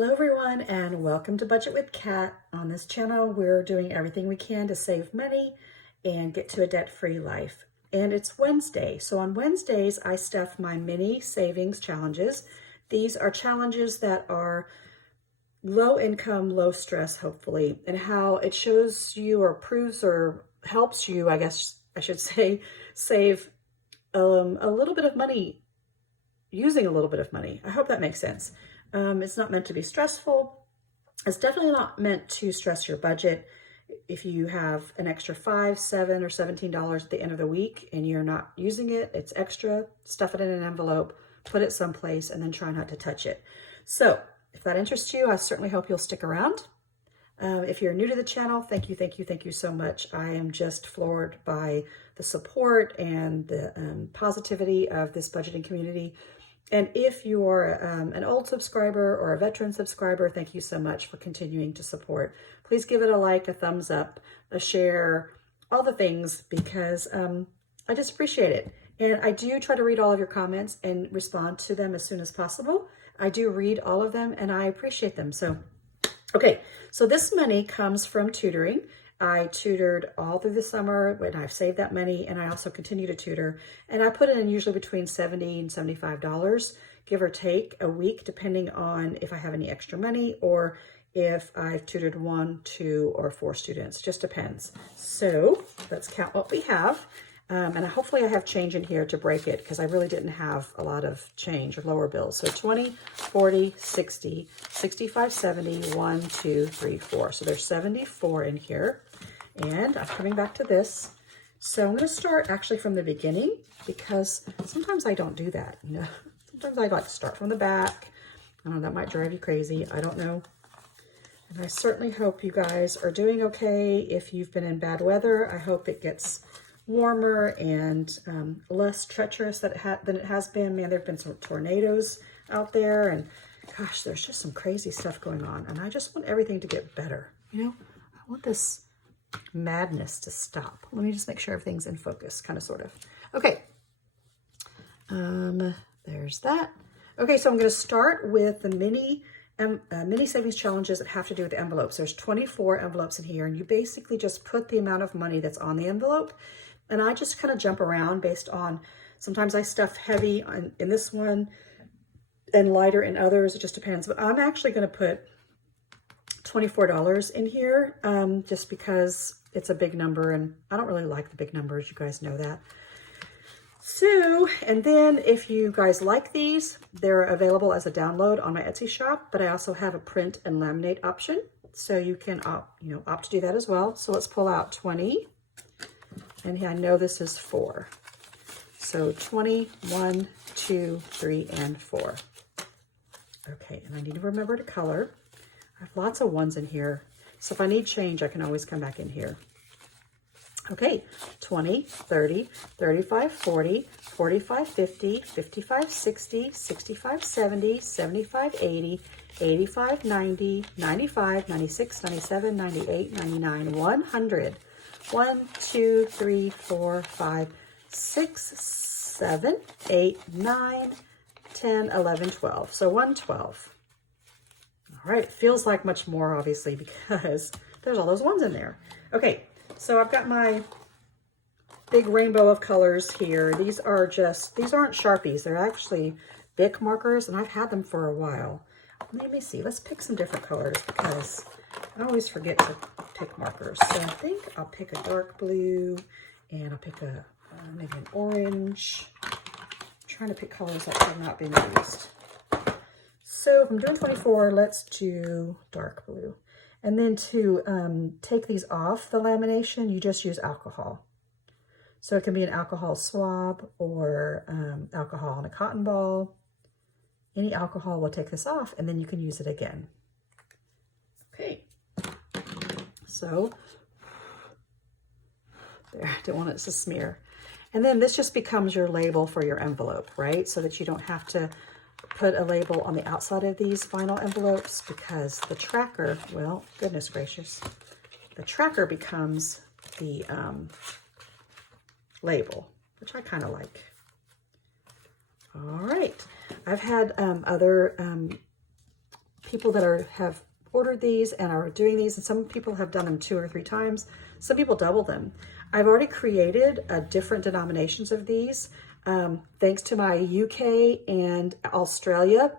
Hello everyone and welcome to Budget with Kat. On this channel we're doing everything we can to save money and get to a debt-free life. And it's Wednesday, so on Wednesdays I stuff my mini savings challenges. These are challenges that are low income, low stress hopefully, and how it shows you or proves or helps you, I guess I should say, save a little bit of money using a little bit of money. I hope that makes sense. It's not meant to be stressful. It's definitely not meant to stress your budget. If you have an extra $5, $7, or $17 at the end of the week and you're not using it, it's extra, stuff it in an envelope, put it someplace, and then try not to touch it. So if that interests you, I certainly hope you'll stick around. If you're new to the channel, thank you so much. I am just floored by the support and the positivity of this budgeting community. And if you are an old subscriber or a veteran subscriber, thank you so much for continuing to support. Please give it a like, a thumbs up, a share, all the things, because I just appreciate it. And I do try to read all of your comments and respond to them as soon as possible. I do read all of them and I appreciate them. So, okay, so this money comes from tutoring. I tutored all through the summer when I've saved that money, and I also continue to tutor. And I put it in usually between $70 and $75, give or take, a week, depending on if I have any extra money or if I've tutored 1, 2, or 4 students. Just depends. So let's count what we have. And hopefully I have change in here to break it, because I really didn't have a lot of change or lower bills. So 20, 40, 60, 65, 70, 1, 2, 3, 4. So there's 74 in here. And I'm coming back to this. So I'm going to start actually from the beginning, because sometimes I don't do that. You know, sometimes I like to start from the back. I know that might drive you crazy. I don't know. And I certainly hope you guys are doing okay. If you've been in bad weather, I hope it gets warmer and less treacherous than it has been. Man, there have been some tornadoes out there, and gosh, there's just some crazy stuff going on. And I just want everything to get better. You know, I want this madness to stop. Let me just make sure everything's in focus, kind of, sort of. Okay, there's that. Okay, so I'm going to start with the mini savings challenges that have to do with the envelopes. There's 24 envelopes in here, and you basically just put the amount of money that's on the envelope. And I just kind of jump around based on, sometimes I stuff heavy in this one and lighter in others. It just depends. But I'm actually going to put $24 in here just because it's a big number, and I don't really like the big numbers. You guys know that. So, and then if you guys like these, they're available as a download on my Etsy shop, but I also have a print and laminate option. So you can opt to do that as well. So let's pull out 20. And I know this is 4. So 20, 1, 2, 3, and 4. Okay, and I need to remember to color. I have lots of 1s in here. So if I need change, I can always come back in here. Okay, 20, 30, 35, 40, 45, 50, 55, 60, 65, 70, 75, 80, 85, 90, 95, 96, 97, 98, 99, 100. 1, 2, 3, 4, 5, 6, 7, 8, 9, 10, 11, 12. So 112. All right, it feels like much more, obviously, because there's all those 1s in there. Okay, so I've got my big rainbow of colors here. These aren't Sharpies. They're actually Bic markers, and I've had them for a while. Let me see. Let's pick some different colors, because I always forget to pick markers. So I think I'll pick a dark blue, and I'll pick maybe an orange. I'm trying to pick colors that have not been used. So if I'm doing 24, let's do dark blue. And then to take these off the lamination, you just use alcohol. So it can be an alcohol swab or alcohol on a cotton ball. Any alcohol will take this off, and then you can use it again. Okay. So there, I don't want it to smear. And then this just becomes your label for your envelope, right? So that you don't have to put a label on the outside of these vinyl envelopes, because the tracker, well, goodness gracious, the tracker becomes the label, which I kind of like. All right. I've had other people that have ordered these and are doing these, and some people have done them 2 or 3 times. Some people double them. I've already created different denominations of these, thanks to my UK and Australia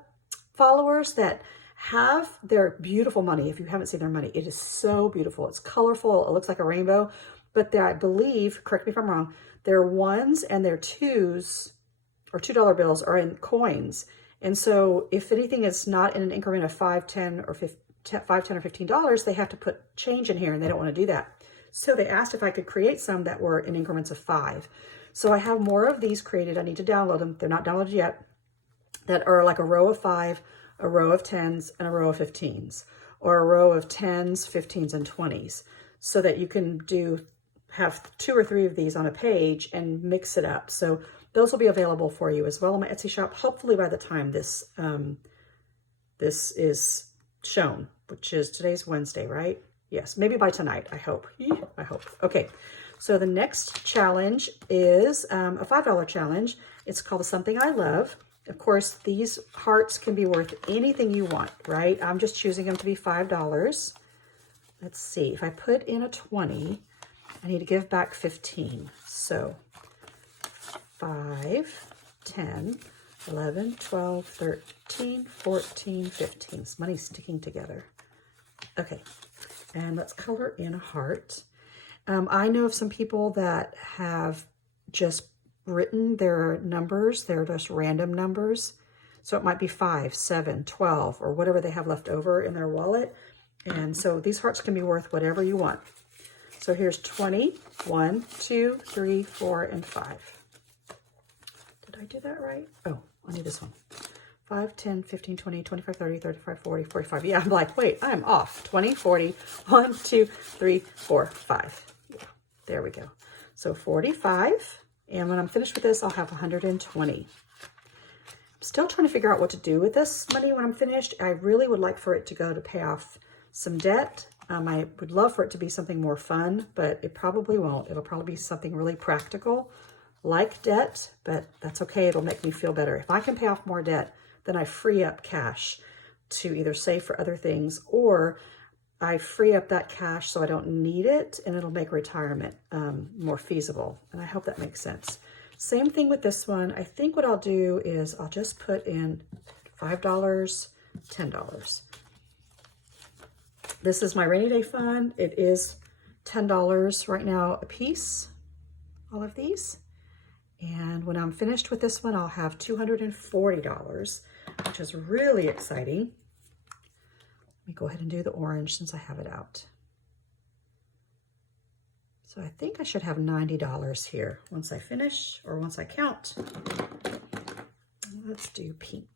followers that have their beautiful money. If you haven't seen their money, it is so beautiful. It's colorful. It looks like a rainbow, but I believe, correct me if I'm wrong, their ones and their twos or $2 bills are in coins. And so if anything is not in an increment of $5, $10, or $15, they have to put change in here, and they don't want to do that. So they asked if I could create some that were in increments of 5. So I have more of these created. I need to download them. They're not downloaded yet. That are like a row of 5, a row of 10s, and a row of 15s, or a row of 10s, 15s, and 20s, so that you can have 2 or 3 of these on a page and mix it up. So those will be available for you as well on my Etsy shop, hopefully by the time this is shown, which is today's Wednesday, right? Yes, maybe by tonight, I hope. I hope. Okay, so the next challenge is a $5 challenge. It's called Something I Love. Of course, these hearts can be worth anything you want, right? I'm just choosing them to be $5. Let's see, if I put in a 20, I need to give back 15. So 5, 10, 11, 12, 13, 14, 15. This money's sticking together. Okay, and let's color in a heart. I know of some people that have just written their numbers. They're just random numbers. So it might be 5, 7, 12, or whatever they have left over in their wallet. And so these hearts can be worth whatever you want. So here's 20, 1, 2, 3, 4, and 5. Did I do that right? Oh, I need this one. 5, 10, 15, 20, 25, 30, 35, 40, 45. Yeah, I'm like, wait, I'm off. 20, 40, 1, 2, 3, 4, 5. Yeah, there we go. So 45. And when I'm finished with this, I'll have 120. I'm still trying to figure out what to do with this money when I'm finished. I really would like for it to go to pay off some debt. I would love for it to be something more fun, but it probably won't. It'll probably be something really practical, like debt, but that's okay. It'll make me feel better. If I can pay off more debt, then I free up cash to either save for other things, or I free up that cash so I don't need it, and it'll make retirement more feasible. And I hope that makes sense. Same thing with this one. I think what I'll do is I'll just put in $5, $10. This is my rainy day fund. It is $10 right now a piece, all of these. And when I'm finished with this one, I'll have $240, which is really exciting. Let me go ahead and do the orange since I have it out. So I think I should have $90 here once I finish, or once I count. Let's do pink.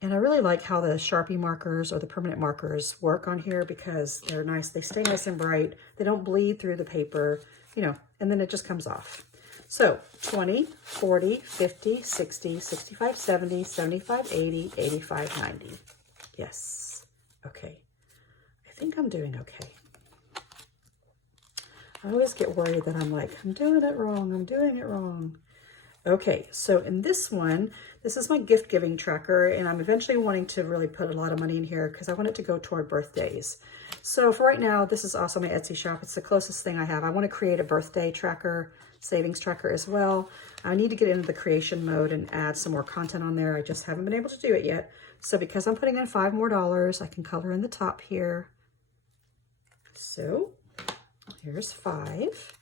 And I really like how the Sharpie markers or the permanent markers work on here, because they're nice. They stay nice and bright. They don't bleed through the paper, you know, and then it just comes off. So 20, 40, 50, 60, 65, 70, 75, 80, 85, 90. Yes. Okay. I think I'm doing okay. I always get worried that I'm like, I'm doing it wrong. I'm doing it wrong. Okay, so in this one, this is my gift giving tracker, and I'm eventually wanting to really put a lot of money in here because I want it to go toward birthdays. So for right now, this is also my Etsy shop. It's the closest thing I have. I want to create a birthday tracker, savings tracker as well. I need to get into the creation mode and add some more content on there. I just haven't been able to do it yet. So because I'm putting in $5 more, I can color in the top here. So here's 5.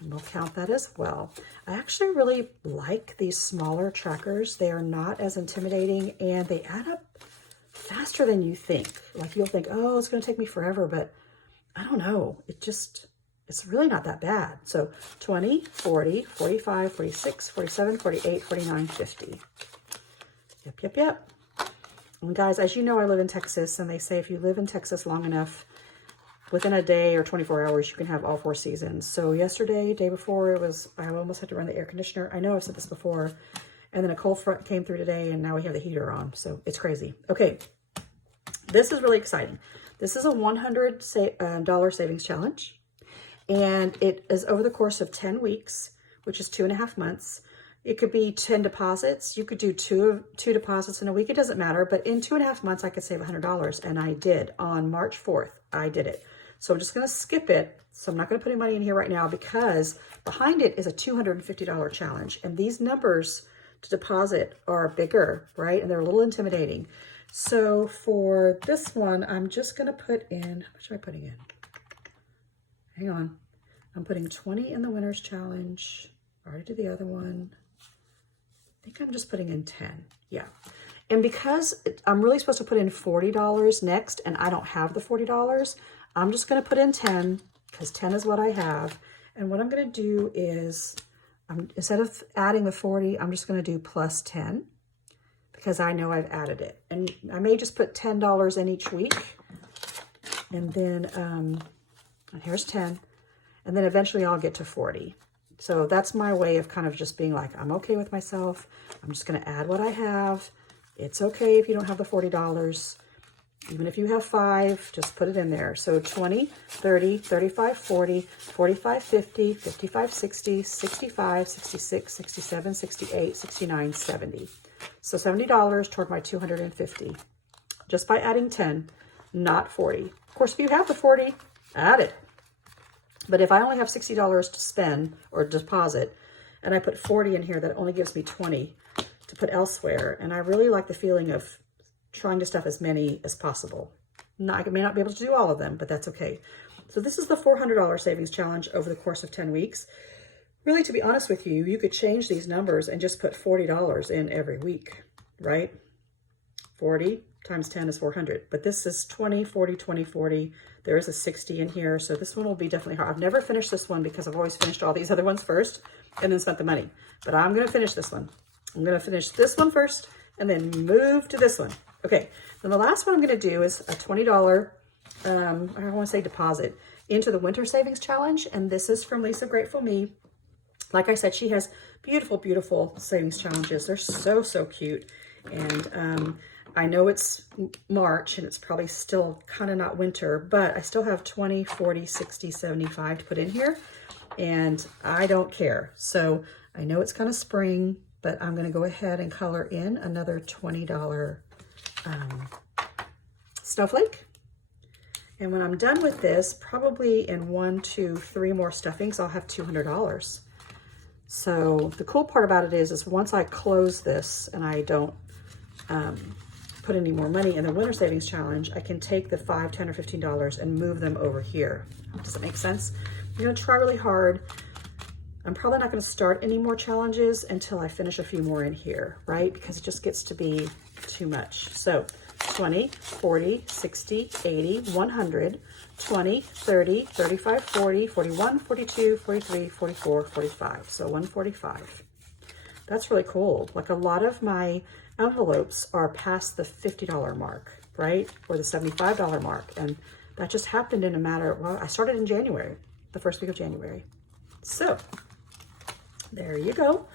And we'll count that as well. I actually really like these smaller trackers. They are not as intimidating, and they add up faster than you think. Like, you'll think, oh, it's going to take me forever, but I don't know. It's really not that bad. So 20, 40, 45, 46, 47, 48, 49, 50. Yep. And guys, as you know, I live in Texas, and they say if you live in Texas long enough, within a day or 24 hours, you can have all 4 seasons. So yesterday, day before, I almost had to run the air conditioner. I know I've said this before. And then a cold front came through today, and now we have the heater on. So it's crazy. Okay, this is really exciting. This is a $100 savings challenge. And it is over the course of 10 weeks, which is 2.5 months. It could be 10 deposits. You could do two deposits in a week. It doesn't matter. But in 2.5 months, I could save $100. And I did. On March 4th, I did it. So I'm just going to skip it. So I'm not going to put any money in here right now because behind it is a $250 challenge. And these numbers to deposit are bigger, right? And they're a little intimidating. So for this one, I'm just going to put in, how much am I putting in? Hang on. I'm putting 20 in the winner's challenge. I already did the other one. I think I'm just putting in 10. Yeah. And because I'm really supposed to put in $40 next, and I don't have the $40, I'm just going to put in 10 because 10 is what I have. And what I'm going to do is, instead of adding the 40, I'm just going to do plus 10 because I know I've added it. And I may just put $10 in each week. And then, and here's 10. And then eventually I'll get to 40. So that's my way of kind of just being like, I'm okay with myself. I'm just going to add what I have. It's okay if you don't have the $40. Even if you have 5, just put it in there. So 20, 30, 35, 40, 45, 50, 55, 60, 65, 66, 67, 68, 69, 70. So $70 toward my 250 just by adding 10, not 40. Of course, if you have the 40, add it. But if I only have $60 to spend or deposit, and I put 40 in here, that only gives me 20 to put elsewhere. And I really like the feeling of trying to stuff as many as possible. I may not be able to do all of them, but that's okay. So this is the $400 savings challenge over the course of 10 weeks. Really, to be honest with you, you could change these numbers and just put $40 in every week, right? 40 times 10 is 400, but this is 20, 40, 20, 40. There is a 60 in here, so this one will be definitely hard. I've never finished this one because I've always finished all these other ones first and then spent the money. But I'm going to finish this one. I'm going to finish this one first and then move to this one. Okay, then the last one I'm going to do is a $20, I don't want to say deposit, into the Winter Savings Challenge. And this is from Lisa Grateful Me. Like I said, she has beautiful, beautiful savings challenges. They're so, so cute. And I know it's March and it's probably still kind of not winter, but I still have 20, 40, 60, 75 to put in here. And I don't care. So I know it's kind of spring, but I'm going to go ahead and color in another $20 snowflake. And when I'm done with this, probably in 1, 2, 3 more stuffings, I'll have $200. So the cool part about it is once I close this and I don't put any more money in the Winter Savings Challenge, I can take the $5, $10, or $15 and move them over here. Does that make sense? I'm going to try really hard. I'm probably not going to start any more challenges until I finish a few more in here, right? Because it just gets to be too much. So 20, 40, 60, 80, 100, 20, 30, 35, 40, 41, 42, 43, 44, 45. So 145. That's really cool. Like a lot of my envelopes are past the $50 mark, right? Or the $75 mark. And that just happened in a matter, well, I started in January, the first week of January. So there you go.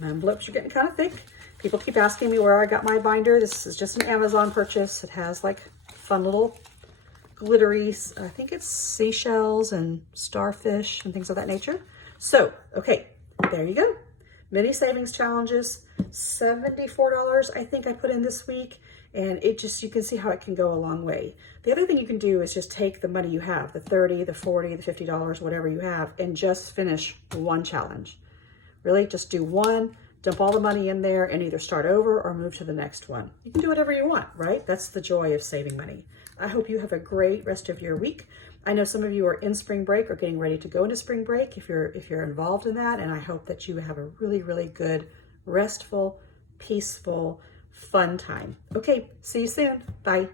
My envelopes are getting kind of thick. People keep asking me where I got my binder. This is just an Amazon purchase. It has like fun little glittery, I think it's seashells and starfish and things of that nature. So, okay, there you go. Mini savings challenges, $74 I think I put in this week. And it just, you can see how it can go a long way. The other thing you can do is just take the money you have, the 30, the 40, the $50, whatever you have, and just finish one challenge. Really, just do one, dump all the money in there and either start over or move to the next one. You can do whatever you want, right? That's the joy of saving money. I hope you have a great rest of your week. I know some of you are in spring break or getting ready to go into spring break if you're involved in that. And I hope that you have a really, really good, restful, peaceful, fun time. Okay, see you soon. Bye.